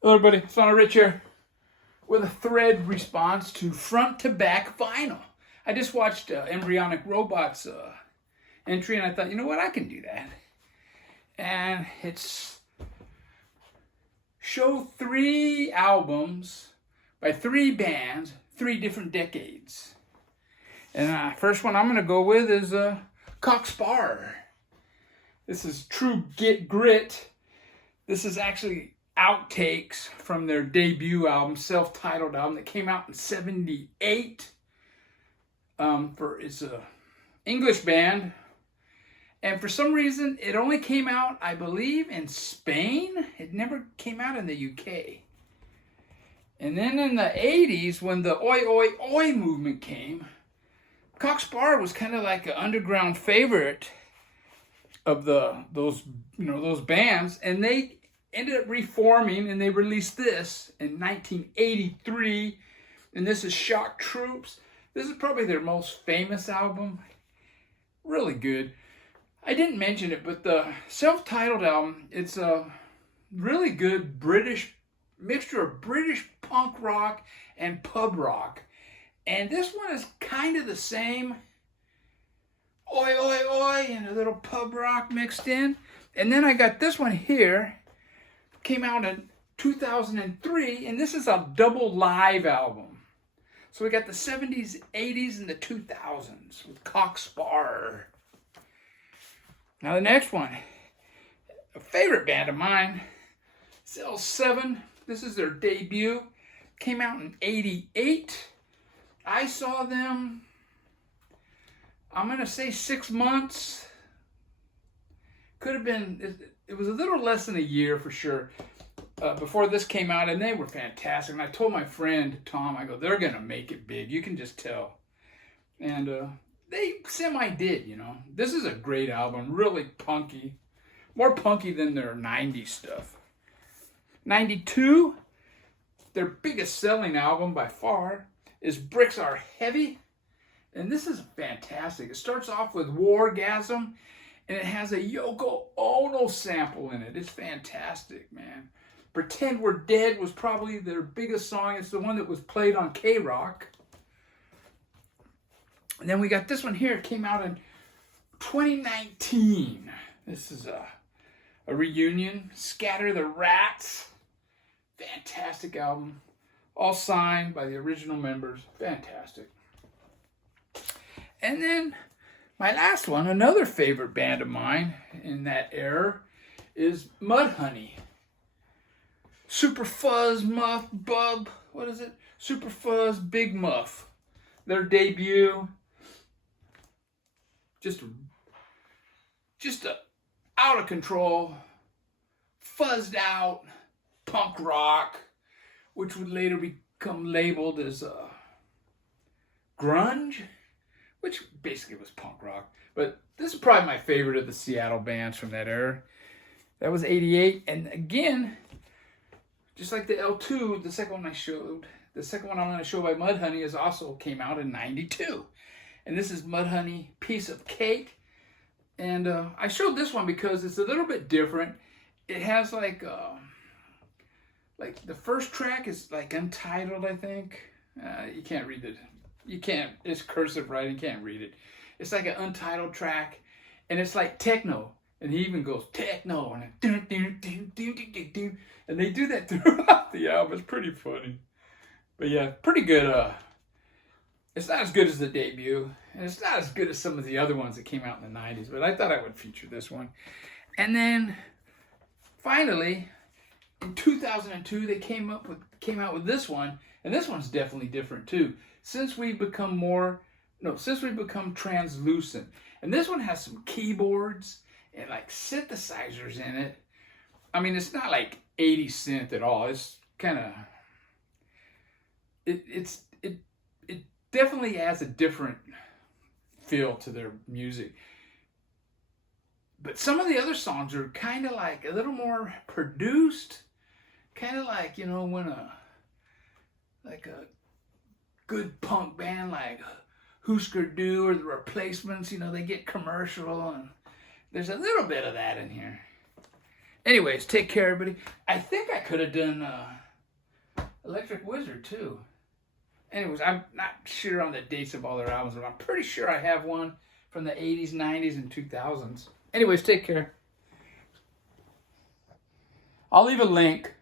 Hello everybody, Sonic Rich here with a thread response to front to back vinyl. I just watched Embryonic Robots entry and I thought, you know what, I can do that. And it's show 3 albums by 3 bands, 3 different decades. And first one I'm going to go with is Cock Sparrer. This is True Get Grit. This is actually outtakes from their debut album, self-titled album that came out in '78. It's a English band, and for some reason it only came out, I believe, in Spain. It never came out in the UK. And then in the '80s, when the Oi Oi Oi movement came, Cock Sparrer was kind of like an underground favorite of those bands, and they ended up reforming, and they released this in 1983, and this is Shock Troops. This is probably their most famous album. Really good. I didn't mention it, but the self-titled album, it's a really good British mixture of British punk rock and pub rock. And this one is kind of the same. Oi, oi, oi, and a little pub rock mixed in. And then I got this one here. Came out in 2003, and this is a double live album. So we got the 70s, 80s, and the 2000s with Cock Sparrer. Now the next one, a favorite band of mine, Cell 7. This is their debut. Came out in '88. I saw them, I'm going to say 6 months. Could have been, it was a little less than a year for sure before this came out, and they were fantastic. And I told my friend Tom, I go, they're going to make it big. You can just tell. And they semi-did, you know. This is a great album, really punky. More punky than their 90s stuff. 92, their biggest selling album by far is Bricks Are Heavy. And this is fantastic. It starts off with Wargasm, and it has a Yoko Ono sample in it. It's fantastic, man. Pretend We're Dead was probably their biggest song. It's the one that was played on K-Rock. And then we got this one here. It came out in 2019. This is a reunion. Scatter the Rats. Fantastic album. All signed by the original members. Fantastic. And then my last one, another favorite band of mine in that era, is Mudhoney. Super Fuzz Muff Bub, what is it? Super Fuzz Big Muff. Their debut, just a out of control, fuzzed out punk rock, which would later become labeled as grunge, which basically was punk rock. But this is probably my favorite of the Seattle bands from that era. That was '88. And again, just like the L2, the second one I showed, the second one I'm going to show by Mudhoney is also came out in '92. And this is Mudhoney, Piece of Cake. And I showed this one because it's a little bit different. It has like the first track is like untitled, I think. You can't read it. You can't, it's cursive writing, you can't read it. It's like an untitled track, and it's like techno. And he even goes techno, and and they do that throughout the album. It's pretty funny. But yeah, pretty good. It's not as good as the debut, and it's not as good as some of the other ones that came out in the '90s, but I thought I would feature this one. And then finally, in 2002, they came out with this one, and this one's definitely different too. Since we've become translucent. And this one has some keyboards and like synthesizers in it. I mean, it's not like 80 synth at all. It's kind of, it definitely has a different feel to their music. But some of the other songs are kind of like a little more produced, kind of like, you know, when a good punk band like Husker Du or the Replacements, you know, they get commercial, and there's a little bit of that in here. Anyways, take care, everybody. I think I could have done Electric Wizard, too. Anyways, I'm not sure on the dates of all their albums, but I'm pretty sure I have one from the 80s, 90s, and 2000s. Anyways, take care. I'll leave a link